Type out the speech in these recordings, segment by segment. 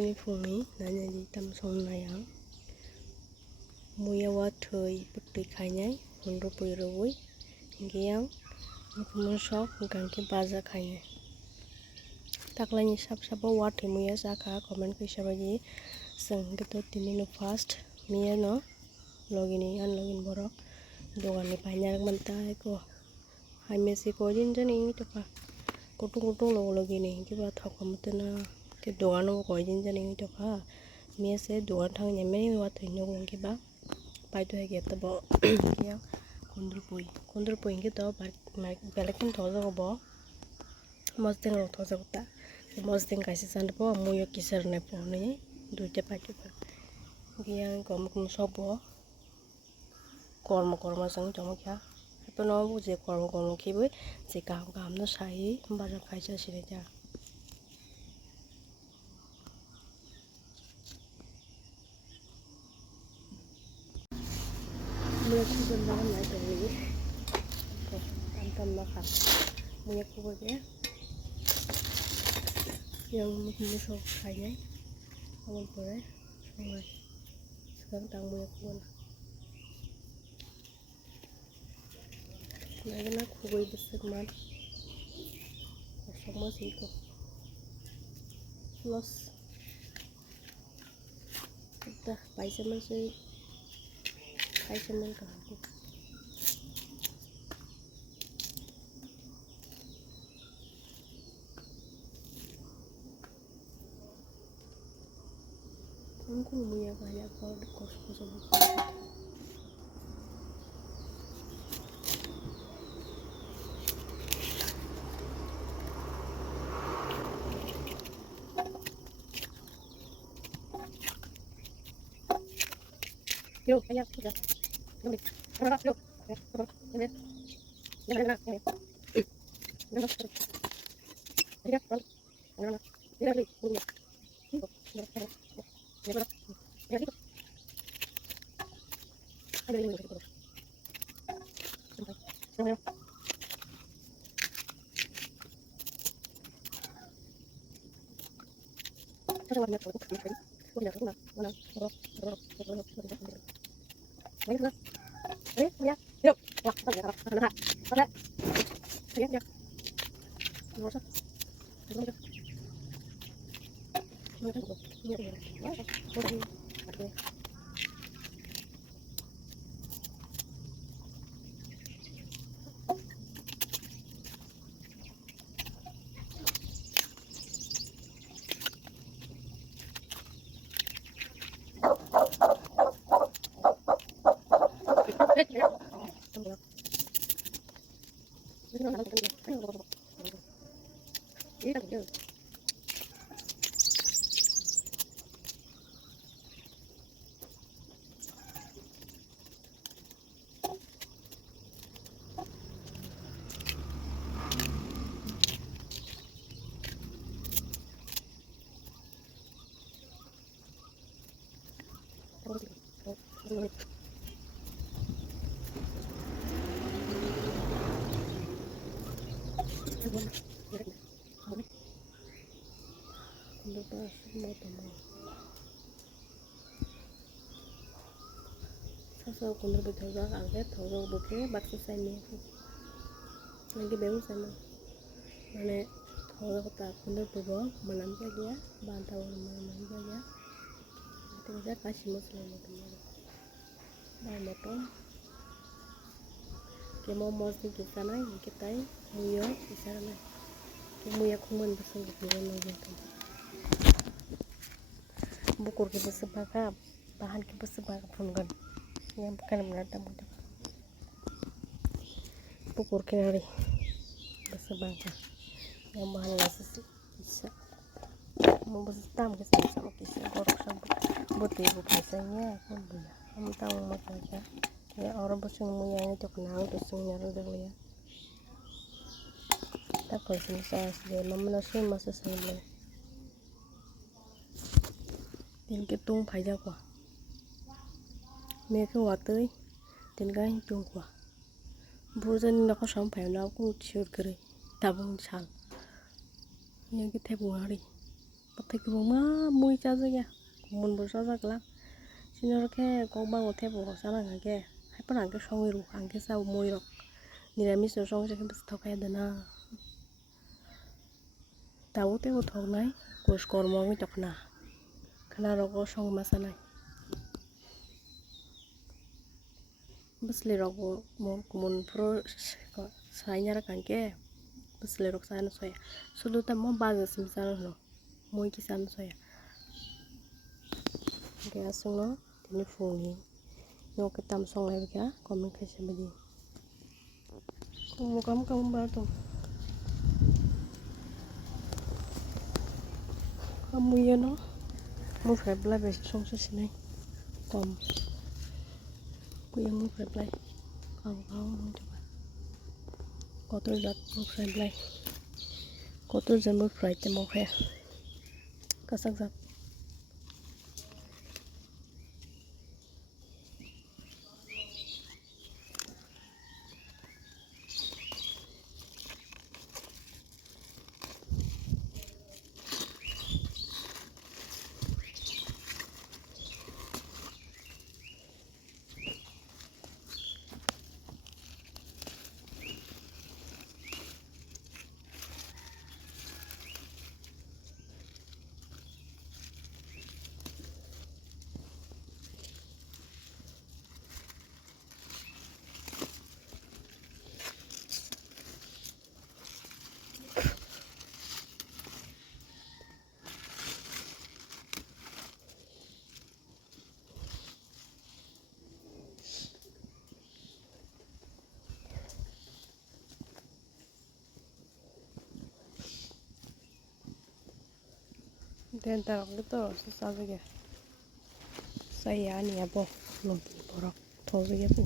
Ini phungni nanya di tam song nayang muya wa thoi putri khainai hundro pui roi hinggiang mukmun shok hingkang ke baza khainai taklani sap sapa wa thoi muya jaka comment kaisa bagi seng gitu tini no fast miya no login unlogin borok dogan ni panyar mantai ko hai mesi ko din jani to ka kutung login ni kiba thok mutena ke dogan no ko din jani to ka miya se dogan thang nyame wa thoi no gong kiba pai to hege to bo ya kondur pui ngi to belekin to go bo mosteng ro to ta mosteng kaisi sand po muya kisar ne po ni duite pai to giang kom sobo korma sang jamo kya to no bu je korma kibu je kam no sai baza khaisa sine ja muya ku benda na to ni ko tam makan muya ku ya yang mukmin sok kayaknya awal boleh sungai sekarang tang muya ku na gana ku gue besar man sama sih kok los kita paisa masih paisa man kan aku muya banyak kalau di kos yuk banyak udah yuk yuk lupa semua teman sasa kundur betul angkat thoro buke bakso sani lagi beu sama mane thoro kata kundur bebo manam saja bantau manam saja itu saja kasih muslim teman bai motong ke mau mesti kita naik kita muyo bisa naik muya kuman besar gitu lagi bukur kita sebaka bahan kita sebaka pun kan yang bukan menata mudah bukur kenari bersebaka yang bahan nasi bisa mau berstam ke sama kisah borok sama buat ibu biasanya pun boleh kamu tahu macam ya orang bersung muya itu kenal bersung nyari dulu ya tak kalau saya sudah memenuhi masa sebelum tin cái tung phải ra quả mẹ cái quả tươi tin cái tung quả bố dân nó có sống phải nó cũng chịu cười ta bông chal nhưng cái thép quả đi phaikhe ma mui cha ja mun bo sa kla sinor ke kokbang othe bo sa na ke hai pa ke songi ru angke sa moi rok niramis no song je ke thokai dana tahu te ko thok nai kus kormo ngi tokna khana roko song masa nai basle roko mon pro sainya ra kan ke basle rok sa na soya sulu ta mo baza sim sa no moi ki san soya ke asung no tini fungi no ke tam song lai ka comment khe se badi mo kam ba to kamu ya no mo phải bla về song se sinai kom ku yang mo phải bla kau coba kotor zat mo phải bla kotor zat mo phải te mo khe kasak zat dan tarok gitu susah lagi saya ni apa lagi borok thol lagi pu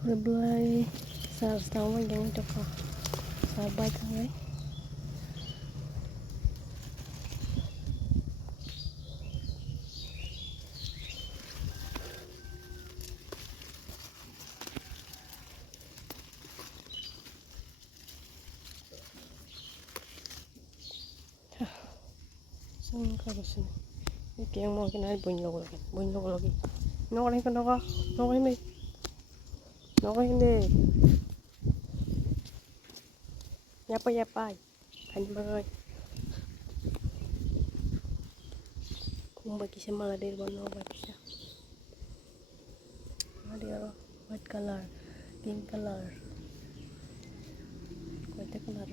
Perbelai sa tahu yang itu kok sahabat kan song kalau sini ini yang mau kena bunyi lagi nong ini kan nong ini nyapa kan bagai kung bagi siya malah dari bono bagi siya ada white color pink color kuite color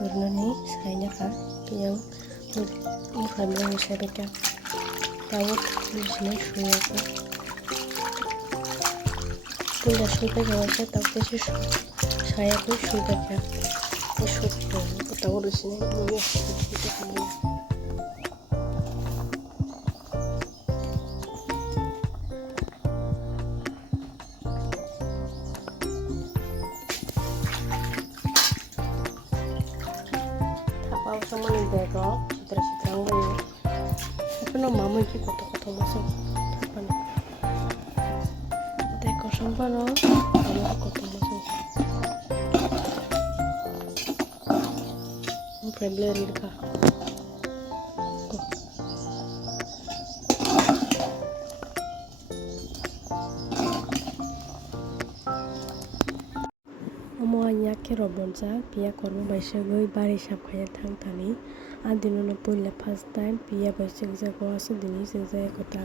warna nih sayanya kak yang warna bisa baca tahu di sini suya kak punya suka kalau saya tahu sih saya pun suka ya suka tahu di sini punya kita punya sama nih bego citra gue apa no mama iki koto masuk apa nih teko sampa no mama koto masuk mau problem kah Omoanya ke robon sa pia kormo baisa goi bari sap khaya thang thani adino no pulla first time pia baisa ja ko asu dini ja kota